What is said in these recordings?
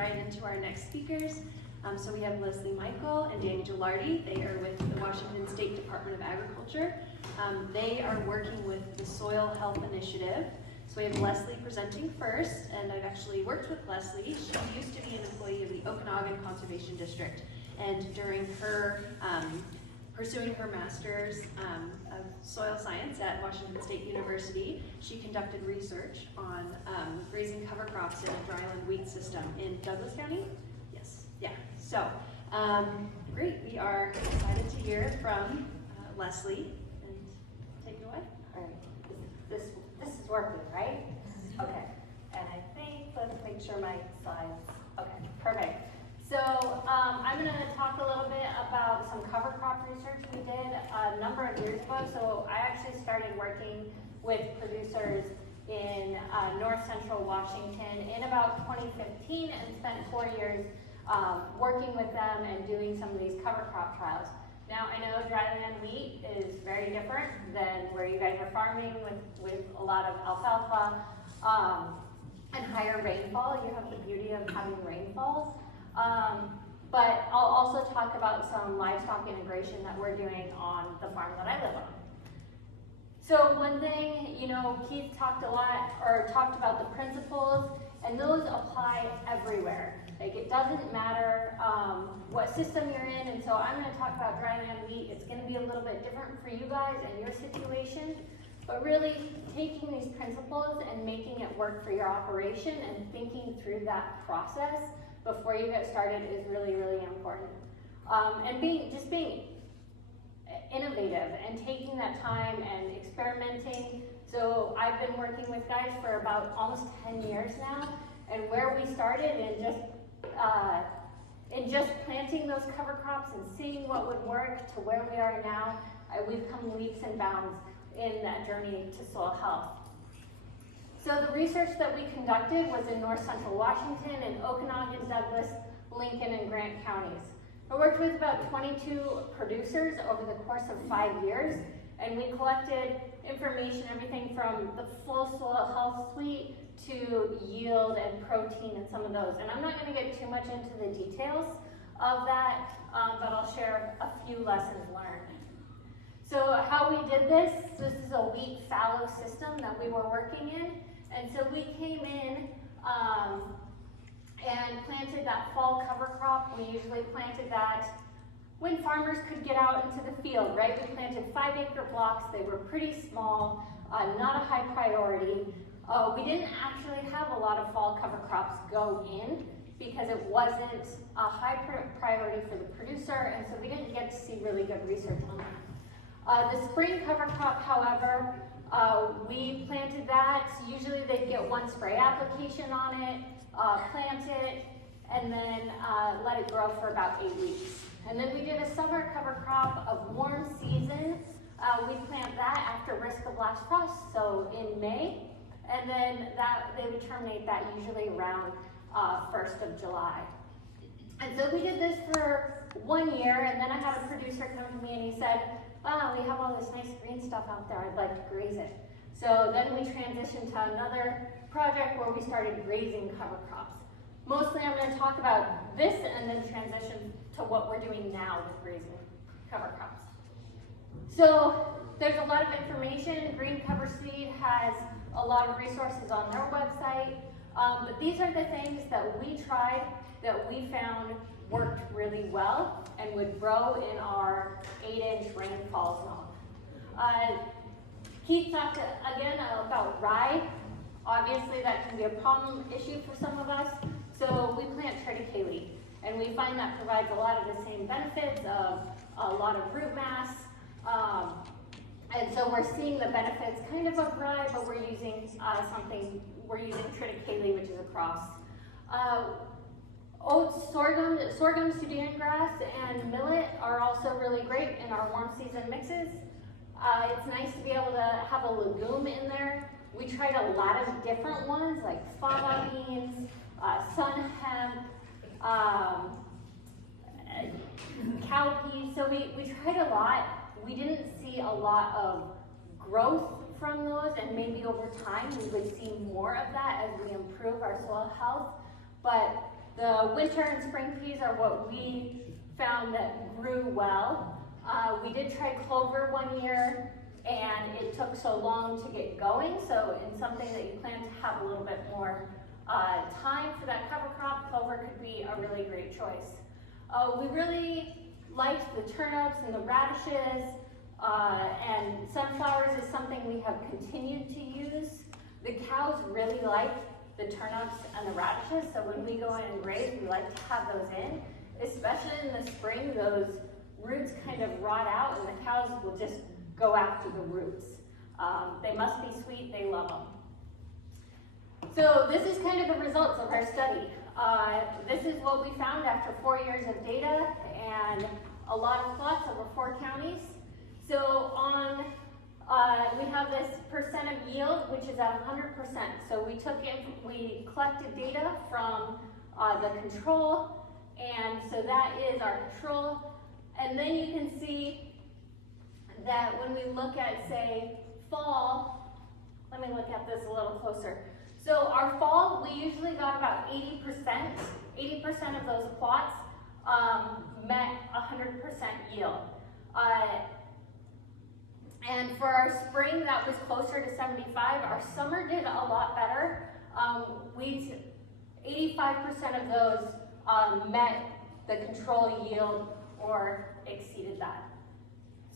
right into our next speakers. So we have Leslie Michael and Danny Gilardi. They are with the Washington State Department of Agriculture. They are working with the Soil Health Initiative. So we have Leslie presenting first, and I've actually worked with Leslie. She used to be an employee of the Okanagan Conservation District, and during her pursuing her master's of soil science at Washington State University, she conducted research on grazing cover crops in a dryland wheat system in Douglas County. Yes, yeah. So, great. We are excited to hear from Leslie, and take it away. All right. This is working, right? Okay. And I think, let's make sure my slides. Okay, perfect. So I'm going to talk a little bit about some cover crop research we did a number of years ago. So I actually started working with producers in north central Washington in about 2015 and spent 4 years working with them and doing some of these cover crop trials. Now I know dryland wheat is very different than where you guys are farming with a lot of alfalfa and higher rainfall. You have the beauty of having rainfalls. But I'll also talk about some livestock integration that we're doing on the farm that I live on. So one thing, Keith talked about the principles, and those apply everywhere. Like, it doesn't matter what system you're in, and so I'm going to talk about dryland wheat. It's going to be a little bit different for you guys and your situation, but really taking these principles and making it work for your operation and thinking through that process before you get started is really, really important. And being innovative and taking that time and experimenting. So I've been working with guys for about almost 10 years now, and where we started in just planting those cover crops and seeing what would work to where we are now, we've come leaps and bounds in that journey to soil health. So the research that we conducted was in north central Washington and Okanagan, Douglas, Lincoln, and Grant counties. I worked with about 22 producers over the course of 5 years, and we collected information, everything from the full soil health suite to yield and protein and some of those. And I'm not going to get too much into the details of that, but I'll share a few lessons learned. So how we did this is a wheat fallow system that we were working in. And so we came in and planted that fall cover crop. We usually planted that when farmers could get out into the field, right? We planted 5-acre blocks. They were pretty small, not a high priority. We didn't actually have a lot of fall cover crops go in because it wasn't a high priority for the producer, and so we didn't get to see really good research on that. The spring cover crop, however, we planted that. Usually they'd get one spray application on it, plant it, and then let it grow for about 8 weeks. And then we did a summer cover crop of warm season. We plant that after risk of last frost, so in May, and then they would terminate that usually around 1st of July. And so we did this for 1 year, and then I had a producer come to me and he said, "Wow, we have all this nice green stuff out there, I'd like to graze it." So then we transitioned to another project where we started grazing cover crops. Mostly I'm going to talk about this and then transition to what we're doing now with grazing cover crops. So there's a lot of information. Green Cover Seed has a lot of resources on their website, but these are the things that we tried that we found worked really well and would grow in our 8-inch rainfall zone. Keith talked again about rye. Obviously that can be a problem issue for some of us, so we plant triticale, and we find that provides a lot of the same benefits of a lot of root mass, and so we're seeing the benefits kind of rye, but we're using triticale, which is a cross. Oats, sorghum, Sudan grass, and millet are also really great in our warm season mixes. It's nice to be able to have a legume in there. We tried a lot of different ones like fava beans, sun hemp, cowpeas. So we tried a lot. We didn't see a lot of growth from those, and maybe over time we would see more of that as we improve our soil health. But The winter and spring peas are what we found that grew well. We did try clover one year, and it took so long to get going, so in something that you plan to have a little bit more time for that cover crop, clover could be a really great choice. We really liked the turnips and the radishes, and sunflowers is something we have continued to use. The cows really like the turnips and the radishes, so when we go in and graze, we like to have those in. Especially in the spring, those roots kind of rot out and the cows will just go after the roots. They must be sweet, they love them. So this is kind of the results of our study. This is what we found after 4 years of data and a lot of plots over 4 counties. So on, we have this percent of yield, which is at 100%. So we collected data from the control, and so that is our control. And then you can see that when we look at, say, fall, let me look at this a little closer. So our fall, we usually got about 80%. 80% of those plots met 100% yield. And for our spring, that was closer to 75. Our summer did a lot better. 85% of those met the control yield or exceeded that.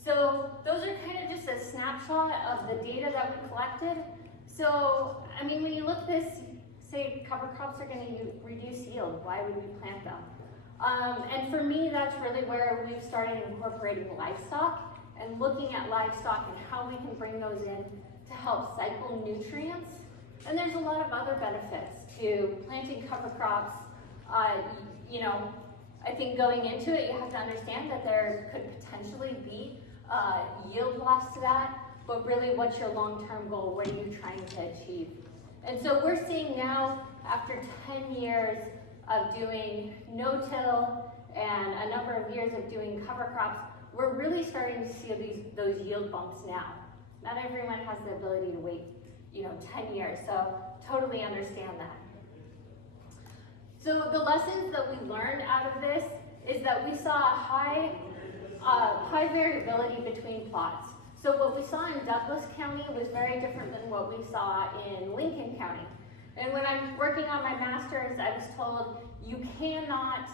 So those are kind of just a snapshot of the data that we collected. So, I mean, when you look at this, say cover crops are going to reduce yield, why would we plant them? And for me, that's really where we've started incorporating livestock and looking at livestock and how we can bring those in to help cycle nutrients. And there's a lot of other benefits to planting cover crops. You know, I think going into it, you have to understand that there could potentially be yield loss to that, but really what's your long-term goal? What are you trying to achieve? And so we're seeing now, after 10 years of doing no-till and a number of years of doing cover crops, we're really starting to see those yield bumps now. Not everyone has the ability to wait, 10 years, so totally understand that. So the lessons that we learned out of this is that we saw a high variability between plots. So what we saw in Douglas County was very different than what we saw in Lincoln County. And when I'm working on my master's, I was told you cannot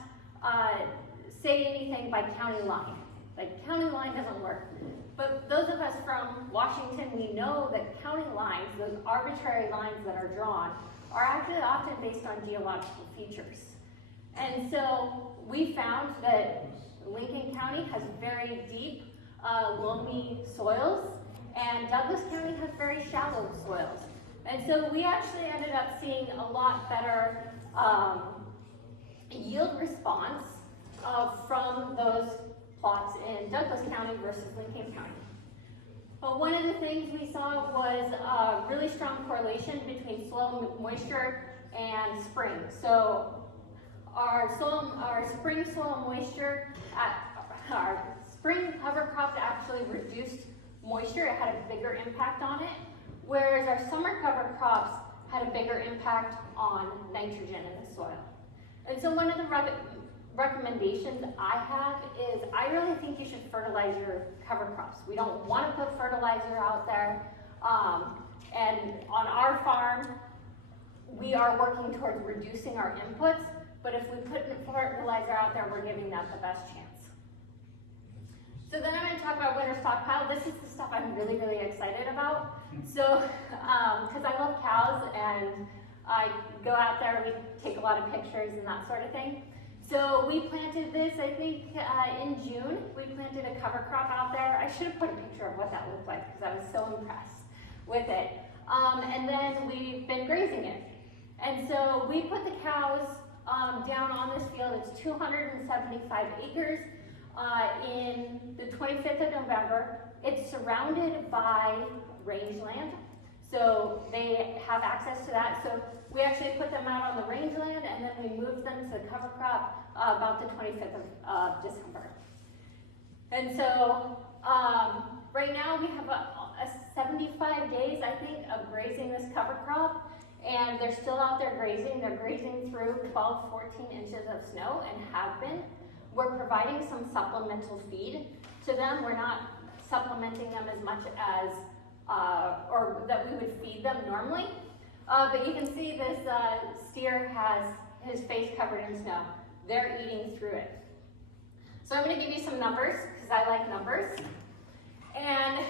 say anything by county line. Like, county line doesn't work. But those of us from Washington, we know that county lines, those arbitrary lines that are drawn, are actually often based on geological features. And so we found that Lincoln County has very deep, loamy soils, and Douglas County has very shallow soils. And so we actually ended up seeing a lot better yield response from those plots in Douglas County versus Lincoln County. But one of the things we saw was a really strong correlation between soil moisture and spring. So our spring soil moisture, our spring cover crops actually reduced moisture. It had a bigger impact on it, whereas our summer cover crops had a bigger impact on nitrogen in the soil. And so one of the recommendations I have is I really think you should fertilize your cover crops. We don't want to put fertilizer out there. And on our farm, we are working towards reducing our inputs, but if we put fertilizer out there, we're giving that the best chance. So then I'm going to talk about winter stockpile. This is the stuff I'm really, really excited about. So, because I love cows and I go out there, we take a lot of pictures and that sort of thing. So we planted this, I think, in June. We planted a cover crop out there. I should have put a picture of what that looked like because I was so impressed with it. And then we've been grazing it. And so we put the cows down on this field. It's 275 acres in the 25th of November. It's surrounded by rangeland. So they have access to that. So we actually put them out on the rangeland and then we moved them to the cover crop about the 25th of December. And so right now we have a 75 days, I think, of grazing this cover crop. and they're still out there grazing. They're grazing through 12, 14 inches of snow and have been. We're providing some supplemental feed to them. We're not supplementing them as much as, or that we would feed them normally. But you can see this steer has his face covered in snow. They're eating through it. So I'm going to give you some numbers, because I like numbers. And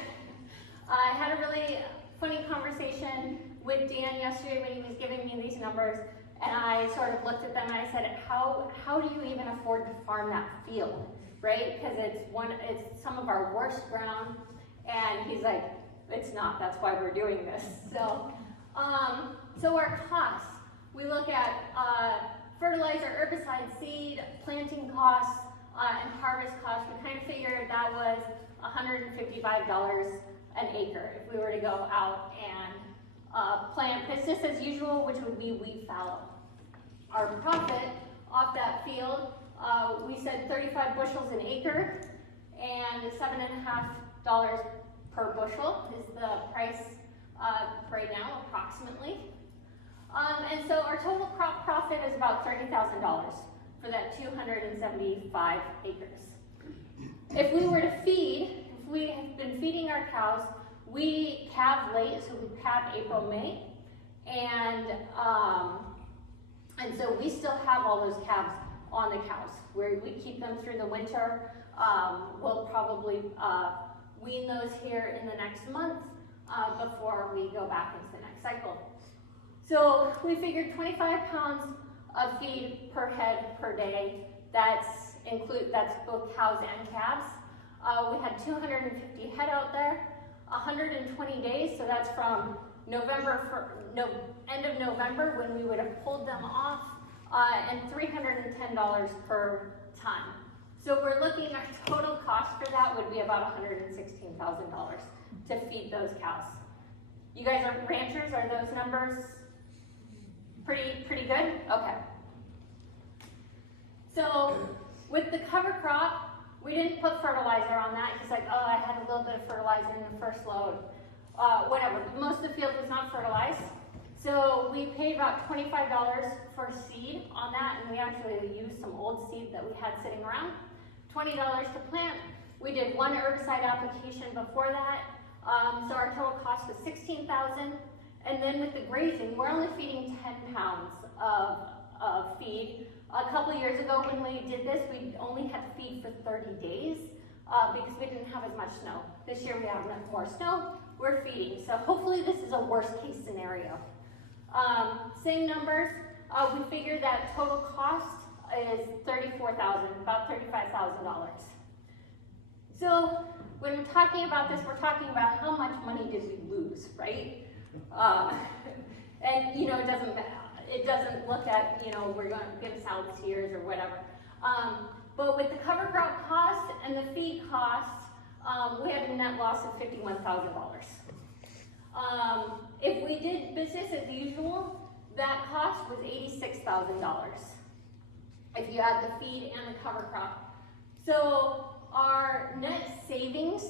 I had a really funny conversation with Dan yesterday when he was giving me these numbers, and I sort of looked at them and I said, how do you even afford to farm that field, right? Because it's some of our worst ground, and he's like, it's not, that's why we're doing this. So, so our costs, we look at fertilizer, herbicide, seed, planting costs, and harvest costs. We kind of figured that was $155 an acre if we were to go out and plant business as usual, which would be wheat fallow. Our profit off that field, we said 35 bushels an acre, and $7.50 per bushel is the price right now, approximately. And so our total crop profit is about $30,000 for that 275 acres. If we were to feed, if we have been feeding our cows, we calve late, so we calve April, May, and so we still have all those calves on the cows, where we keep them through the winter. We'll probably wean those here in the next month before we go back into the next cycle. So we figured 25 pounds of feed per head per day. That's both cows and calves. We had 250 head out there, 120 days, so that's from end of November when we would have pulled them off, and $310 per ton. So we're looking at total cost for that would be about $116,000 to feed those cows. You guys are ranchers, are those numbers pretty good? Okay. So with the cover crop, we didn't put fertilizer on that. He's like, oh, I had a little bit of fertilizer in the first load. Whatever, most of the field was not fertilized. So we paid about $25 for seed on that, and we actually used some old seed that we had sitting around. $20 to plant. We did one herbicide application before that. So our total cost was $16,000. And then with the grazing, we're only feeding 10 pounds of feed. A couple years ago when we did this, we only had to feed for 30 days because we didn't have as much snow. This year we have more snow, we're feeding. So hopefully this is a worst case scenario. Same numbers, we figured that total cost is $34,000, about $35,000. So when we're talking about this, we're talking about how much money did we lose, right? And it doesn't look at, we're going to give salad steers or whatever. But with the cover crop cost and the feed cost, we had a net loss of $51,000. If we did business as usual, that cost was $86,000. If you add the feed and the cover crop. So our net savings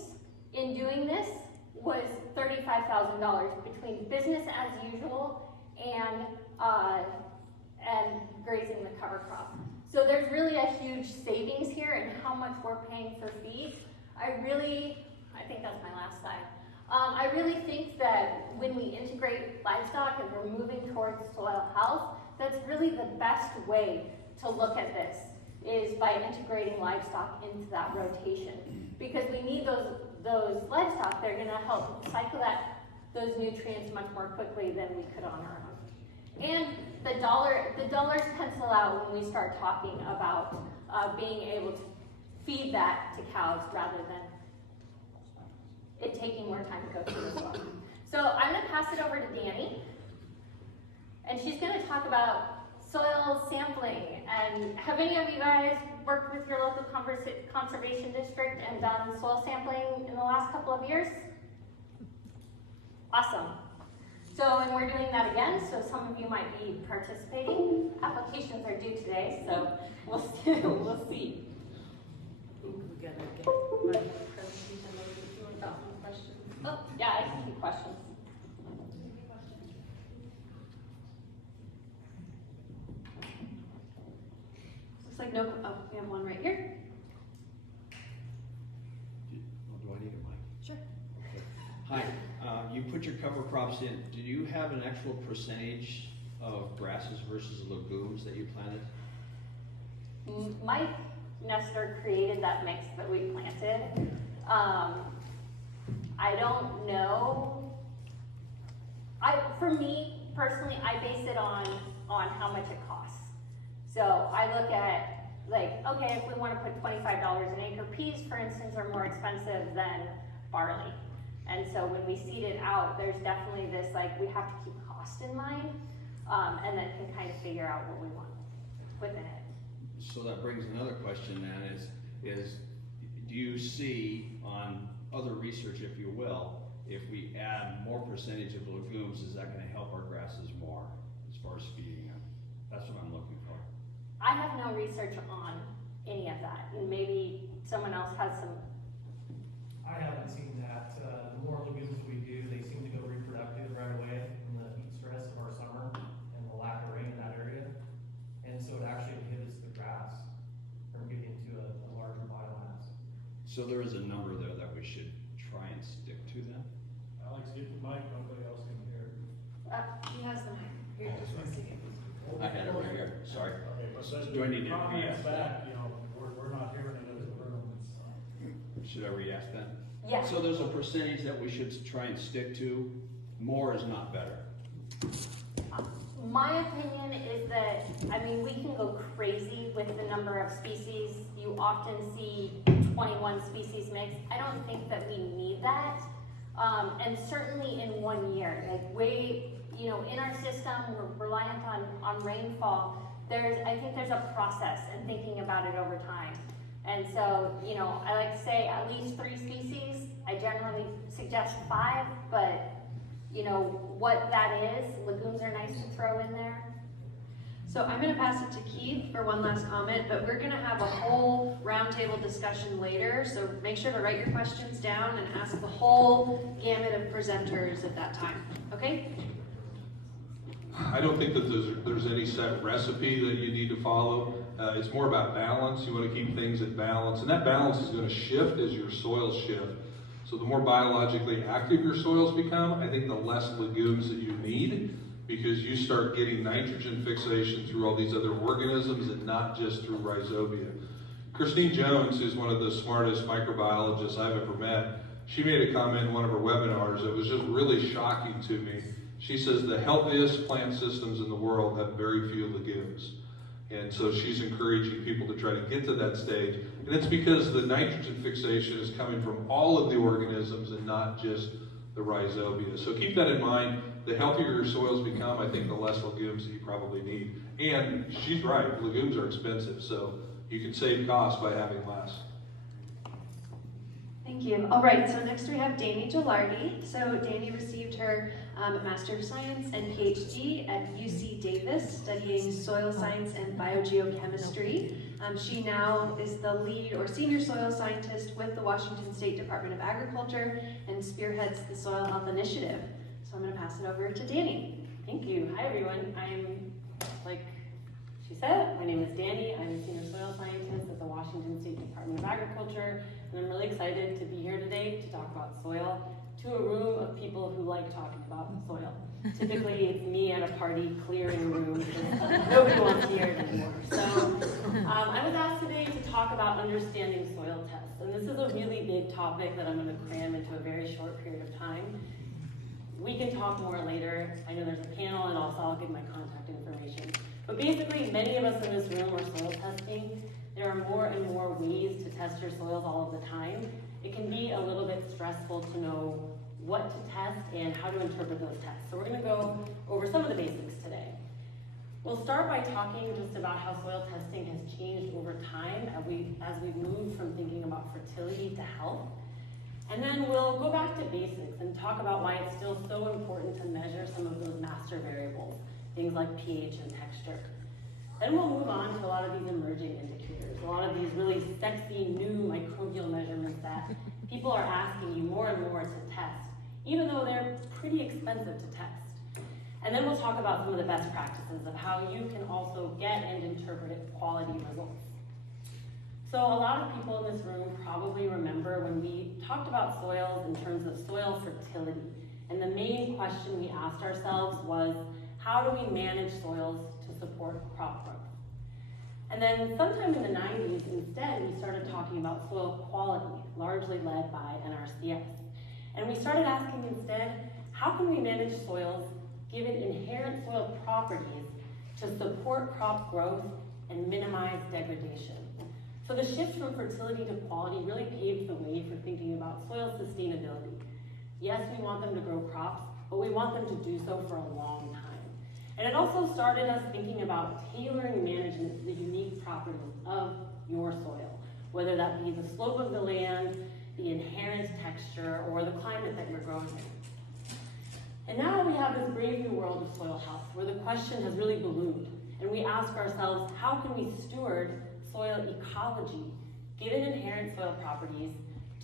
in doing this was $35,000 between business as usual and grazing the cover crop. So there's really a huge savings here in how much we're paying for feed. I think that's my last slide. I really think that when we integrate livestock and we're moving towards soil health, that's really the best way to look at this, is by integrating livestock into that rotation. Because we need those livestock, they're gonna help cycle those nutrients much more quickly than we could on our own. And the dollars pencil out when we start talking about being able to feed that to cows rather than it taking more time to go through this one. So I'm gonna pass it over to Danny, and she's gonna talk about soil sampling. And have any of you guys worked with your local conservation district and done soil sampling in the last couple of years? Awesome. So, and we're doing that again, so some of you might be participating. Applications are due today, so we'll see. We gotta get my presentation over if you want questions. Oh, yeah, I can take questions. like no, oh, we have one right here. Do I need a mic? Sure. Okay. Hi, you put your cover crops in. Do you have an actual percentage of grasses versus legumes that you planted? Mike Nestor created that mix that we planted. I don't know. For me personally, I base it on how much it costs. So I look at like, okay, if we want to put $25 an acre, peas, for instance, are more expensive than barley. And so when we seed it out, there's definitely this, like, we have to keep cost in mind, and then can kind of figure out what we want within it. So that brings another question then is do you see on other research, if you will, if we add more percentage of legumes, is that going to help our grasses more as far as feeding them? That's what I'm looking for. I have no research on any of that, and maybe someone else has some. I haven't seen that. The more legumes we do, they seem to go reproductive right away from the heat stress of our summer and the lack of rain in that area. And so it actually inhibits the grass from getting to a larger biomass. So there is a number there that we should try and stick to then? Alex, get the mic, nobody else can hear. He has the mic. Here, just one second. I had it right here, sorry. Okay, but says Do I need to comments re-ask back, you know, we're not hearing it in the room. Should I re-ask that? Yeah. So there's a percentage that we should try and stick to. More is not better. My opinion is that, I mean, we can go crazy with the number of species. You often see 21 species mix. I don't think that we need that. And certainly in 1 year, like in our system, we're reliant on rainfall. I think there's a process and thinking about it over time. And so, I like to say at least 3 species. I generally suggest 5, but what that is, legumes are nice to throw in there. So I'm going to pass it to Keith for one last comment, but we're going to have a whole roundtable discussion later, so make sure to write your questions down and ask the whole gamut of presenters at that time, okay? I don't think that there's any set recipe that you need to follow. It's more about balance. You want to keep things at balance, and that balance is going to shift as your soils shift. So the more biologically active your soils become, I think the less legumes that you need, because you start getting nitrogen fixation through all these other organisms and not just through rhizobia. Christine Jones, who's one of the smartest microbiologists I've ever met, she made a comment in one of her webinars that was just really shocking to me. She says the healthiest plant systems in the world have very few legumes. And so she's encouraging people to try to get to that stage. And it's because the nitrogen fixation is coming from all of the organisms and not just the rhizobia. So keep that in mind. The healthier your soils become, I think the less legumes that you probably need. And she's right, legumes are expensive, so you can save costs by having less. Thank you. All right, so next we have Dani Gilardi. So Dani received her Master of Science and PhD at UC Davis, studying soil science and biogeochemistry. She now is the lead or senior soil scientist with the Washington State Department of Agriculture and spearheads the Soil Health Initiative. So I'm going to pass it over to Dani. Thank you. Hi, everyone. I'm, like she said, my name is Dani. I'm a senior soil scientist at the Washington State Department of Agriculture, and I'm really excited to be here today to talk about soil to a room of people who like talking about soil. Typically, it's me at a party clearing rooms because nobody wants to hear it anymore. So I was asked today to talk about understanding soil tests, and this is a really big topic that I'm going to cram into a very short period of time. We can talk more later. I know there's a panel, and also I'll give my contact information. But basically, many of us in this room are soil testing. There are more and more ways to test your soils all of the time. It can be a little bit stressful to know what to test and how to interpret those tests. So we're going to go over some of the basics today. We'll start by talking just about how soil testing has changed over time as we've moved from thinking about fertility to health. And then we'll go back to basics and talk about why it's still so important to measure some of those master variables, things like pH and texture. Then we'll move on to a lot of these emerging indicators, a lot of these really sexy new microbial measurements that people are asking you more and more to test, even though they're pretty expensive to test. And then we'll talk about some of the best practices of how you can also get and interpret quality results. So a lot of people in this room probably remember when we talked about soils in terms of soil fertility. And the main question we asked ourselves was, how do we manage soils to support crop growth? And then sometime in the 90s, instead, we started talking about soil quality, largely led by NRCS. And we started asking instead, how can we manage soils given inherent soil properties to support crop growth and minimize degradation? So the shift from fertility to quality really paved the way for thinking about soil sustainability. Yes, we want them to grow crops, but we want them to do so for a long time. And it also started us thinking about tailoring management to the unique properties of your soil, whether that be the slope of the land, the inherent texture, or the climate that you're growing in. And now we have this brave new world of soil health, where the question has really ballooned, and we ask ourselves, how can we steward soil ecology, given inherent soil properties,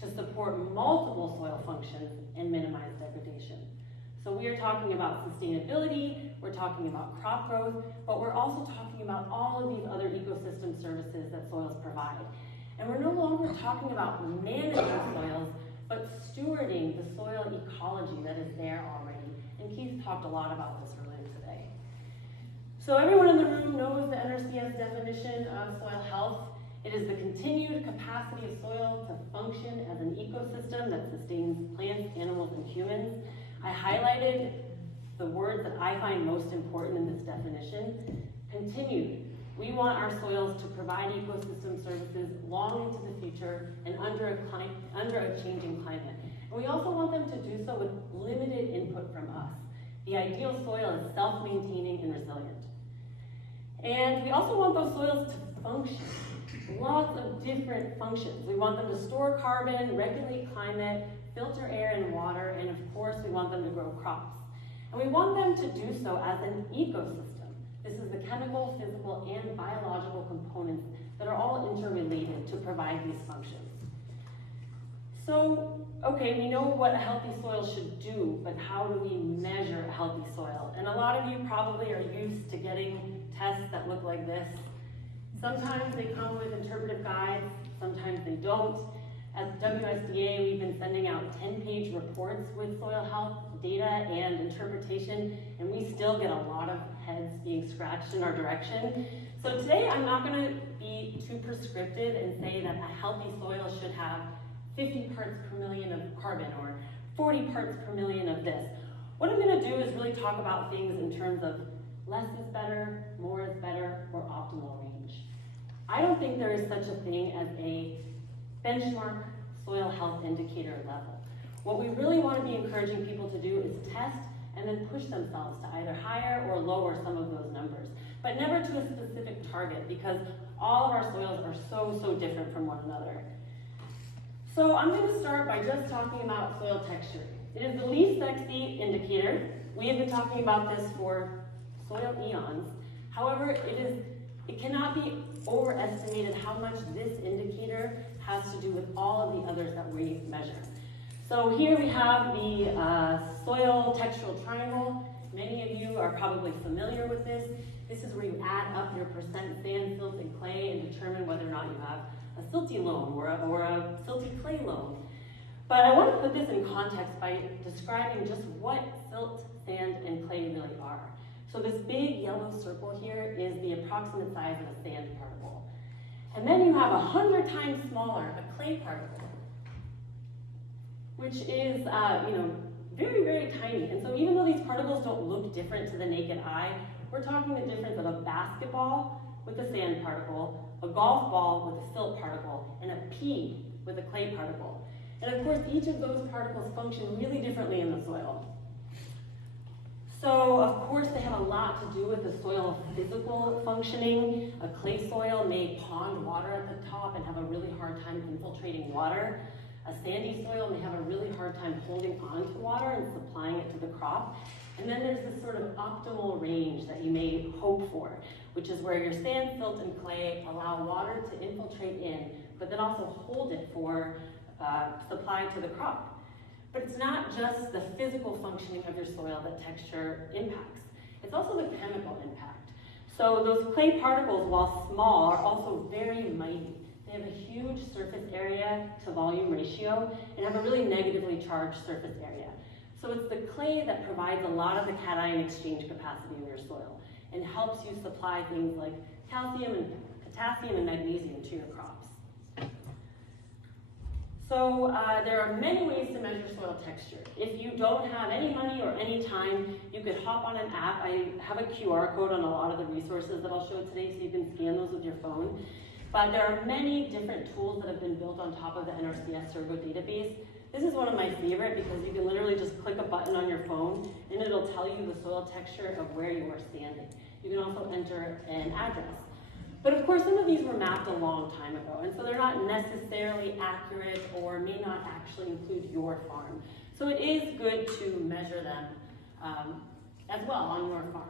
to support multiple soil functions and minimize degradation? So we are talking about sustainability, we're talking about crop growth, but we're also talking about all of these other ecosystem services that soils provide. And we're no longer talking about managing soils, but stewarding the soil ecology that is there already. And Keith talked a lot about this earlier today. So everyone in the room knows the NRCS definition of soil health. It is the continued capacity of soil to function as an ecosystem that sustains plants, animals, and humans. I highlighted the words that I find most important in this definition. Continued. We want our soils to provide ecosystem services long into the future and under a changing climate. And we also want them to do so with limited input from us. The ideal soil is self-maintaining and resilient. And we also want those soils to function. Lots of different functions. We want them to store carbon, regulate climate, filter air and water, and of course we want them to grow crops. And we want them to do so as an ecosystem. This is the chemical, physical, and biological components that are all interrelated to provide these functions. So, okay, we know what a healthy soil should do, but how do we measure a healthy soil? And a lot of you probably are used to getting tests that look like this. Sometimes they come with interpretive guides, sometimes they don't. At WSDA, we've been sending out 10-page reports with soil health data and interpretation, and we still get a lot of heads being scratched in our direction. So today, I'm not gonna be too prescriptive and say that a healthy soil should have 50 parts per million of carbon or 40 parts per million of this. What I'm gonna do is really talk about things in terms of less is better, more is better, or optimal range. I don't think there is such a thing as a benchmark soil health indicator level. What we really want to be encouraging people to do is test and then push themselves to either higher or lower some of those numbers, but never to a specific target because all of our soils are so different from one another. So I'm going to start by just talking about soil texture. It is the least sexy indicator. We have been talking about this for soil eons. However, it cannot be overestimated how much this indicator has to do with all of the others that we measure. So here we have the soil textural triangle. Many of you are probably familiar with this. This is where you add up your percent sand, silt, and clay and determine whether or not you have a silty loam or a silty clay loam. But I want to put this in context by describing just what silt, sand, and clay really are. So this big yellow circle here is the approximate size of a sand particle. And then you have 100 times smaller, a clay particle, which is very tiny. And so even though these particles don't look different to the naked eye, we're talking the difference of a basketball with a sand particle, a golf ball with a silt particle, and a pea with a clay particle. And of course, each of those particles function really differently in the soil. So, of course, they have a lot to do with the soil physical functioning. A clay soil may pond water at the top and have a really hard time infiltrating water. A sandy soil may have a really hard time holding on to water and supplying it to the crop. And then there's this sort of optimal range that you may hope for, which is where your sand, silt, and clay allow water to infiltrate in, but then also hold it for supply to the crop. But it's not just the physical functioning of your soil that texture impacts. it's also the chemical impact. So those clay particles, while small, are also very mighty. They have a huge surface area to volume ratio and have a really negatively charged surface area. So it's the clay that provides a lot of the cation exchange capacity in your soil and helps you supply things like calcium and potassium and magnesium to your crops. So there are many ways to measure soil texture. If you don't have any money or any time, you could hop on an app. I have a QR code on a lot of the resources that I'll show today, so you can scan those with your phone. But there are many different tools that have been built on top of the NRCS Surgo database. This is one of my favorite because you can literally just click a button on your phone and it'll tell you the soil texture of where you are standing. You can also enter an address. But of course, some of these were mapped a long time ago, and so they're not necessarily accurate or may not actually include your farm. So it is good to measure them as well on your farm.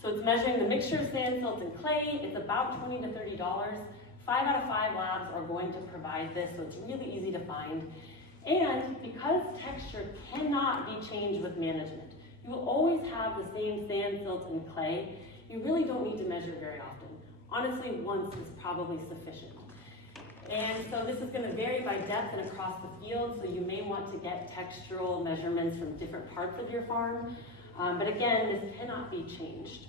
So it's measuring the mixture of sand, silt, and clay. It's about $20 to $30. 5 out of 5 labs are going to provide this, so it's really easy to find. And because texture cannot be changed with management, you will always have the same sand, silt, and clay. You really don't need to measure very often. Honestly, once is probably sufficient. And so this is going to vary by depth and across the field, so you may want to get textural measurements from different parts of your farm. But again, this cannot be changed.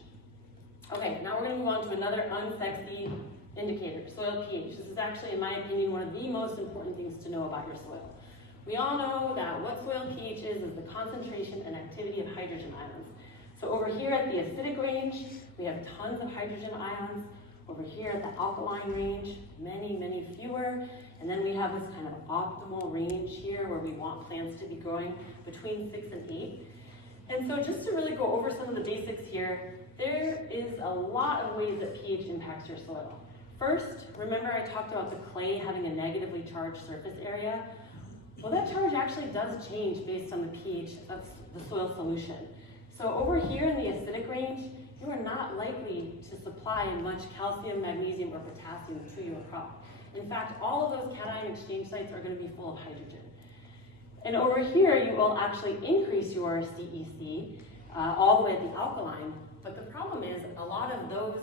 Okay, now we're going to move on to another unsexy indicator, soil pH. This is actually, in my opinion, one of the most important things to know about your soil. We all know that what soil pH is the concentration and activity of hydrogen ions. So over here at the acidic range, we have tons of hydrogen ions. Over here at the alkaline range, many, many fewer. And then we have this kind of optimal range here where we want plants to be growing between 6 and 8. And so just to really go over some of the basics here, there is a lot of ways that pH impacts your soil. First, remember I talked about the clay having a negatively charged surface area? Well, that charge actually does change based on the pH of the soil solution. So over here in the acidic range, you are not likely to supply much calcium, magnesium, or potassium to your crop. In fact, all of those cation exchange sites are going to be full of hydrogen. And over here, you will actually increase your CEC all the way at the alkaline, but the problem is a lot of those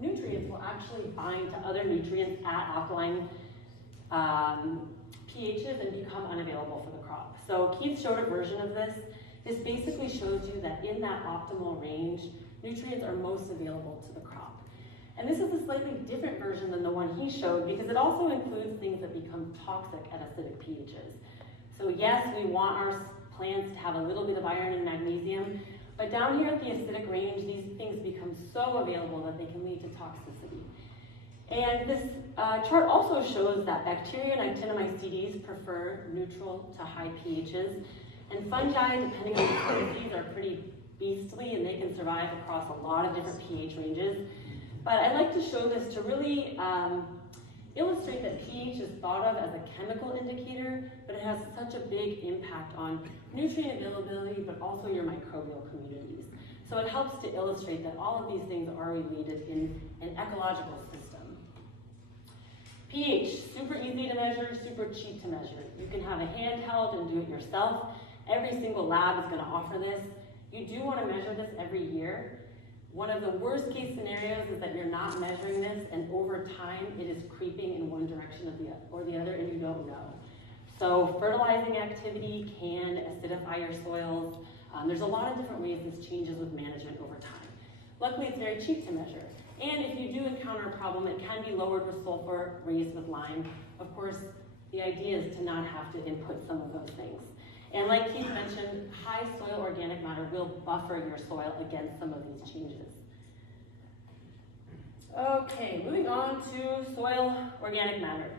nutrients will actually bind to other nutrients at alkaline pHs and become unavailable for the crop. So Keith showed a version of this. This basically shows you that in that optimal range, nutrients are most available to the crop. And this is a slightly different version than the one he showed because it also includes things that become toxic at acidic pHs. So yes, we want our plants to have a little bit of iron and magnesium, but down here at the acidic range, these things become so available that they can lead to toxicity. And this chart also shows that bacteria and actinomycetes prefer neutral to high pHs. And fungi, depending on the species, are pretty beastly and they can survive across a lot of different pH ranges. But I like to show this to really illustrate that pH is thought of as a chemical indicator, but it has such a big impact on nutrient availability, but also your microbial communities. So it helps to illustrate that all of these things are related in an ecological system. pH, super easy to measure, super cheap to measure. You can have a handheld and do it yourself. Every single lab is going to offer this. You do want to measure this every year. One of the worst case scenarios is that you're not measuring this and over time it is creeping in one direction or the other and you don't know. So fertilizing activity can acidify your soils. There's a lot of different ways this changes with management over time. Luckily it's very cheap to measure. And if you do encounter a problem, it can be lowered with sulfur, raised with lime. Of course, the idea is to not have to input some of those things. And like Keith mentioned, high soil organic matter will buffer your soil against some of these changes. Okay, moving on to soil organic matter.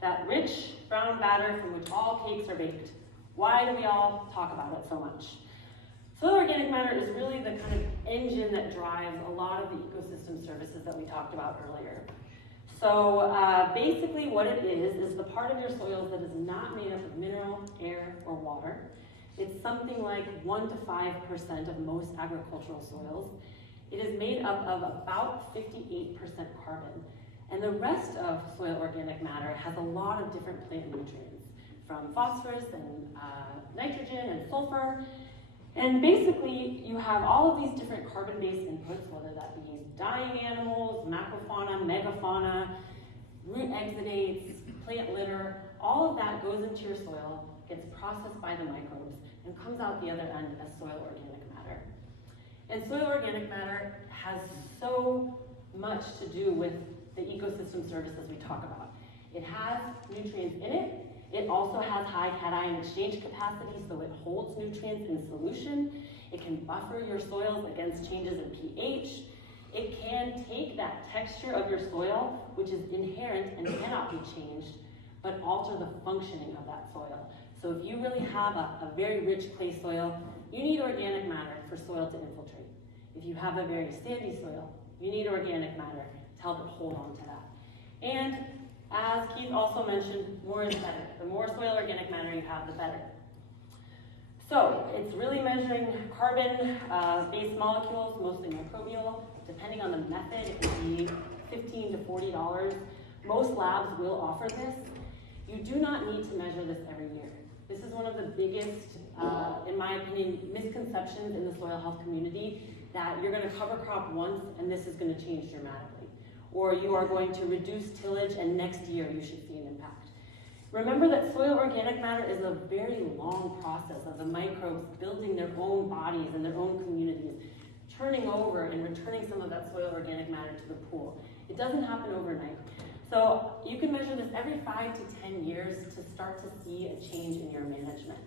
That rich brown batter from which all cakes are baked. Why do we all talk about it so much? Soil organic matter is really the kind of engine that drives a lot of the ecosystem services that we talked about earlier. So basically what it is the part of your soils that is not made up of mineral, air, or water. It's something like 1 to 5% of most agricultural soils. It is made up of about 58% carbon. And the rest of soil organic matter has a lot of different plant nutrients, from phosphorus and nitrogen and sulfur. And basically, you have all of these different carbon-based inputs, whether that be dying animals, macrofauna, megafauna, root exudates, plant litter, all of that goes into your soil, gets processed by the microbes, and comes out the other end as soil organic matter. And soil organic matter has so much to do with the ecosystem services we talk about. It has nutrients in it. It also has high cation exchange capacity, so it holds nutrients in solution. It can buffer your soils against changes in pH. It can take that texture of your soil, which is inherent and cannot be changed, but alter the functioning of that soil. So if you really have a very rich clay soil, you need organic matter for soil to infiltrate. If you have a very sandy soil, you need organic matter to help it hold on to that. And as Keith also mentioned, more is better. The more soil organic matter you have, the better. So it's really measuring carbon-based molecules, mostly microbial. Depending on the method, it can be $15 to $40. Most labs will offer this. You do not need to measure this every year. This is one of the biggest, in my opinion, misconceptions in the soil health community, that you're going to cover crop once and this is going to change dramatically. Or you are going to reduce tillage and next year you should see an impact. Remember that soil organic matter is a very long process of the microbes building their own bodies and their own communities, turning over and returning some of that soil organic matter to the pool. It doesn't happen overnight. So you can measure this every 5 to 10 years to start to see a change in your management.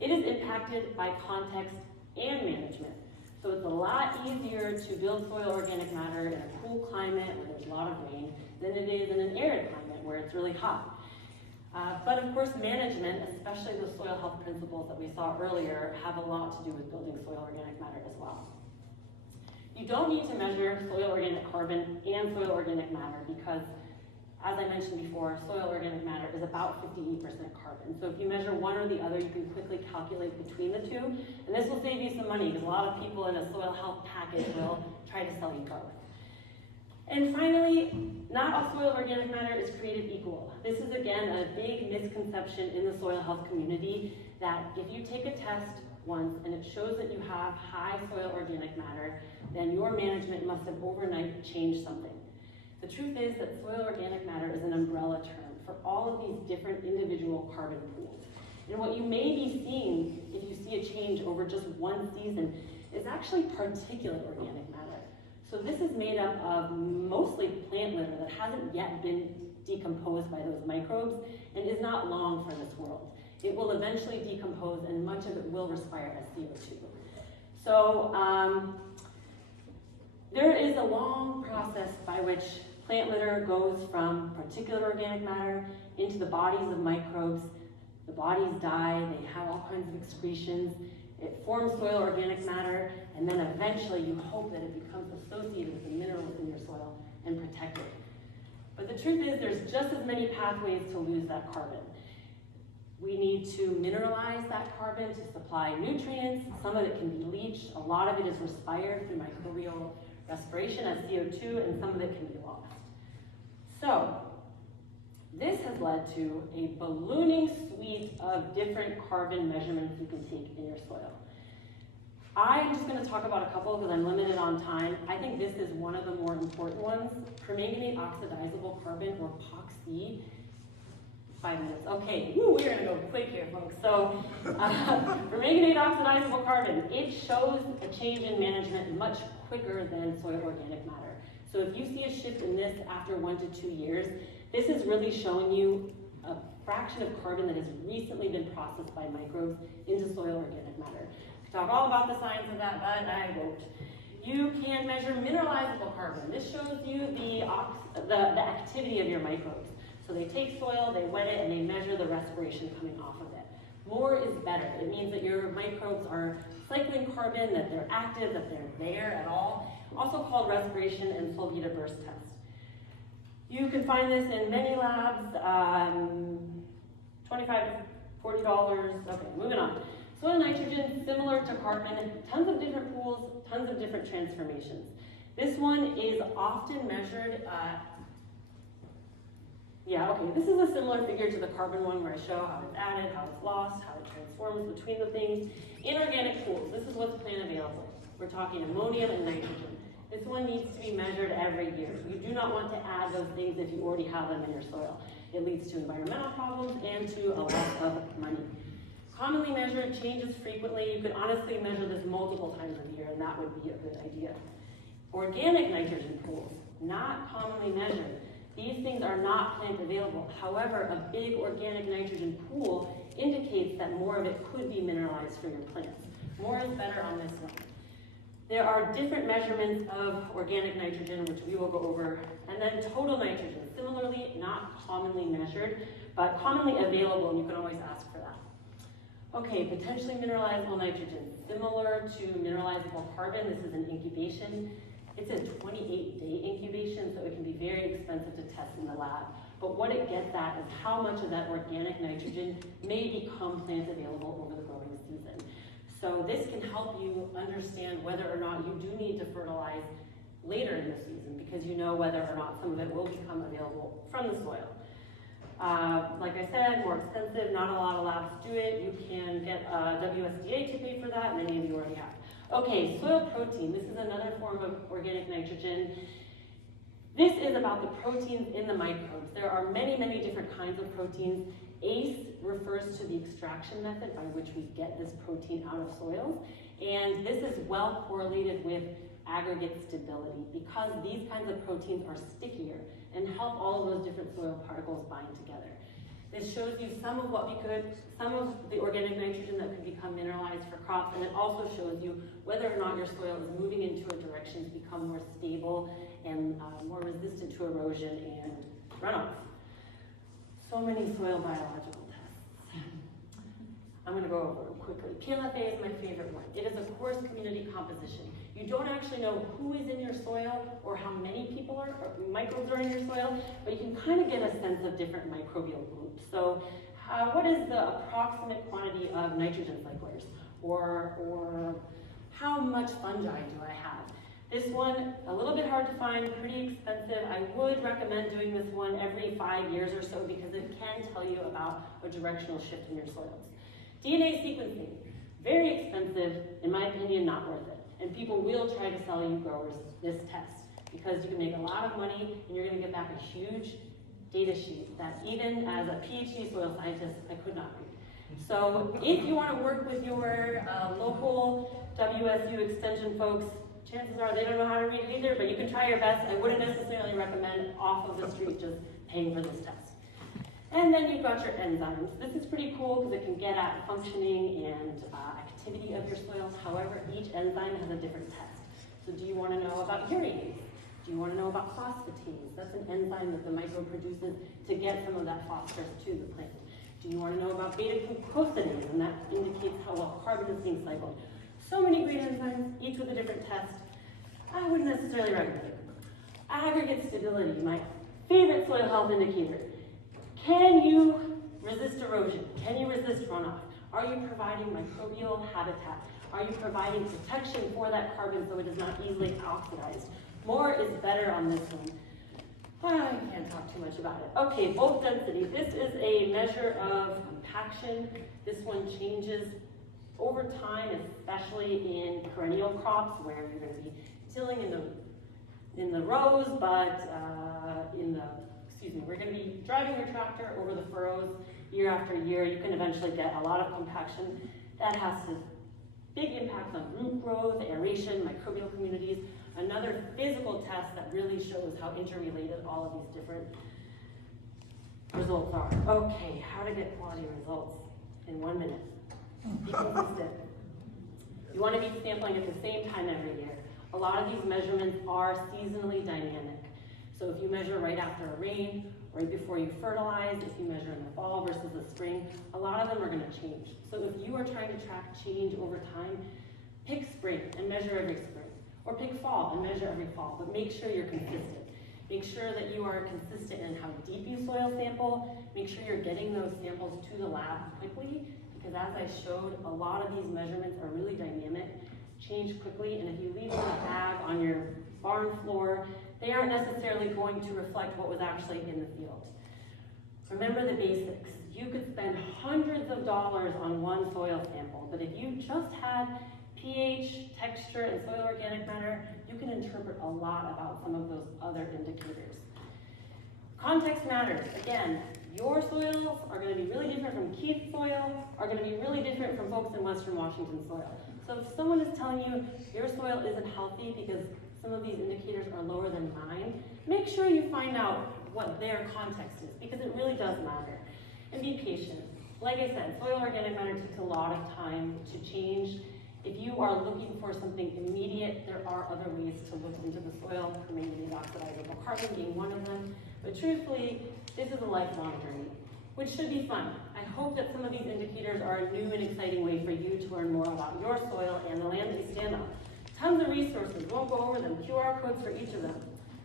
It is impacted by context and management. So it's a lot easier to build soil organic matter in a cool climate where there's a lot of rain than it is in an arid climate where it's really hot. But of course, management, especially the soil health principles that we saw earlier, have a lot to do with building soil organic matter as well. You don't need to measure soil organic carbon and soil organic matter because, as I mentioned before, soil organic matter is about 58% carbon. So if you measure one or the other, you can quickly calculate between the two. And this will save you some money because a lot of people in a soil health package will try to sell you both. And finally, not all soil organic matter is created equal. This is, again, a big misconception in the soil health community that if you take a test once and it shows that you have high soil organic matter, then your management must have overnight changed something. The truth is that soil organic matter is an umbrella term for all of these different individual carbon pools. And what you may be seeing if you see a change over just one season is actually particulate organic matter. So this is made up of mostly plant litter that hasn't yet been decomposed by those microbes and is not long for this world. It will eventually decompose and much of it will respire as CO2. So there is a long process by which plant litter goes from particulate organic matter into the bodies of microbes. The bodies die, they have all kinds of excretions. It forms soil organic matter, and then eventually you hope that it becomes associated with the minerals in your soil and protected. But the truth is there's just as many pathways to lose that carbon. We need to mineralize that carbon to supply nutrients. Some of it can be leached. A lot of it is respired through microbial respiration as CO2, and some of it can be lost. So this has led to a ballooning suite of different carbon measurements you can take in your soil. I'm just going to talk about a couple because I'm limited on time. I think this is one of the more important ones. Permanganate oxidizable carbon, or POC. 5 minutes. Okay, woo, we're going to go quick here, folks. So, permanganate oxidizable carbon, it shows a change in management much quicker than soil organic matter. So if you see a shift in this after 1 to 2 years, this is really showing you a fraction of carbon that has recently been processed by microbes into soil organic matter. We talk all about the science of that, but I won't. You can measure mineralizable carbon. This shows you the activity of your microbes. So they take soil, they wet it, and they measure the respiration coming off of it. More is better. It means that your microbes are cycling carbon, that they're active, that they're there at all. Also called respiration and soil beta burst test. You can find this in many labs, $25 to $40. Okay, moving on. Soil nitrogen, similar to carbon, tons of different pools, tons of different transformations. This one is often measured Yeah, okay, this is a similar figure to the carbon one where I show how it's added, how it's lost, how it transforms between the things. In organic pools, this is what's plant available. We're talking ammonium and nitrogen. This one needs to be measured every year. You do not want to add those things if you already have them in your soil. It leads to environmental problems and to a loss of money. Commonly measured, changes frequently. You could honestly measure this multiple times a year, and that would be a good idea. Organic nitrogen pools, not commonly measured. These things are not plant available. However, a big organic nitrogen pool indicates that more of it could be mineralized for your plants. More is better on this one. There are different measurements of organic nitrogen, which we will go over, and then total nitrogen, similarly not commonly measured, but commonly available, and you can always ask for that. Okay, potentially mineralizable nitrogen, similar to mineralizable carbon. This is an incubation. It's a 28-day incubation, so it can be very expensive to test in the lab. But what it gets at is how much of that organic nitrogen may become plant available over the growing season. So this can help you understand whether or not you do need to fertilize later in the season, because you know whether or not some of it will become available from the soil. Like I said, more expensive, not a lot of labs do it. You can get WSDA to pay for that, many of you already have. Okay, soil protein. This is another form of organic nitrogen. This is about the proteins in the microbes. There are many, many different kinds of proteins. ACE refers to the extraction method by which we get this protein out of soils. And this is well correlated with aggregate stability because these kinds of proteins are stickier and help all of those different soil particles bind together. This shows you some of the organic nitrogen that could become mineralized for crops, and it also shows you whether or not your soil is moving into a direction to become more stable and more resistant to erosion and runoff. So many soil biological tests. I'm going to go over them quickly. PLFA is my favorite one. It is a coarse community composition. You don't actually know who is in your soil or how many people or microbes are in your soil, but you can kind of get a sense of different microbial groups. So what is the approximate quantity of nitrogen cyclers? Or how much fungi do I have? This one, a little bit hard to find, pretty expensive. I would recommend doing this one every 5 years or so because it can tell you about a directional shift in your soils. DNA sequencing, very expensive, in my opinion, not worth it. And people will try to sell you growers this test because you can make a lot of money and you're going to get back a huge data sheet that even as a PhD soil scientist, I could not read. So if you want to work with your local WSU extension folks, chances are they don't know how to read either, but you can try your best. I wouldn't necessarily recommend off of the street just paying for this test. And then you've got your enzymes. This is pretty cool because it can get at functioning and activity of your soils. However, each enzyme has a different test. So do you want to know about urease? Do you want to know about phosphatase? That's an enzyme that the microbe produces to get some of that phosphorus to the plant. Do you want to know about beta-glucosidase? And that indicates how well carbon is being cycled. So many great enzymes, each with a different test. I wouldn't necessarily recommend it. Aggregate stability, my favorite soil health indicator. Can you resist erosion? Can you resist runoff? Are you providing microbial habitat? Are you providing protection for that carbon so it is not easily oxidized? More is better on this one. I can't talk too much about it. Okay, bulk density. This is a measure of compaction. This one changes over time, especially in perennial crops where you're going to be tilling in the rows, but we're going to be driving your tractor over the furrows year after year. You can eventually get a lot of compaction. That has big impacts on root growth, aeration, microbial communities. Another physical test that really shows how interrelated all of these different results are. Okay, how to get quality results in 1 minute. Be consistent. You want to be sampling at the same time every year. A lot of these measurements are seasonally dynamic. So if you measure right after a rain, right before you fertilize, if you measure in the fall versus the spring, a lot of them are going to change. So if you are trying to track change over time, pick spring and measure every spring. Or pick fall and measure every fall, but make sure you're consistent. Make sure that you are consistent in how deep you soil sample. Make sure you're getting those samples to the lab quickly, because as I showed, a lot of these measurements are really dynamic, change quickly, and if you leave them in a bag on your barn floor, they aren't necessarily going to reflect what was actually in the field. Remember the basics. You could spend hundreds of dollars on one soil sample, but if you just had pH, texture, and soil organic matter, you can interpret a lot about some of those other indicators. Context matters. Again, your soils are going to be really different from Keith's soil, are going to be really different from folks in Western Washington soil. So if someone is telling you your soil isn't healthy because some of these indicators are lower than mine, make sure you find out what their context is, because it really does matter. And be patient. Like I said, soil organic matter takes a lot of time to change. If you are looking for something immediate, there are other ways to look into the soil, permanganate oxidizable carbon being one of them. But truthfully, this is a lifelong journey, which should be fun. I hope that some of these indicators are a new and exciting way for you to learn more about your soil and the land that you stand on. Tons of resources, won't go over them, QR codes for each of them.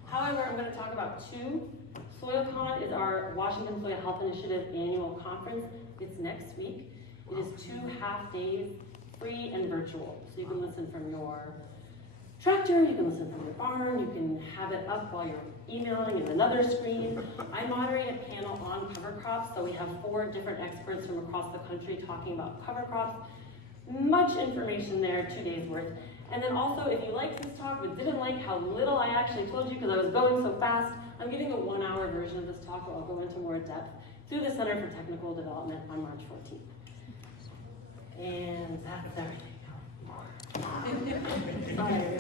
However, I'm going to talk about two. SoilCon is our Washington Soil Health Initiative annual conference. It's next week. It is 2 half days, free and virtual. So you can listen from your tractor, you can listen from your barn, you can have it up while you're emailing in another screen. I moderate a panel on cover crops, so we have 4 different experts from across the country talking about cover crops. Much information there, 2 days worth. And then also, if you liked this talk but didn't like how little I actually told you because I was going so fast, I'm giving a 1-hour version of this talk where I'll go into more depth through the Center for Technical Development on March 14th. And that's everything. Sorry.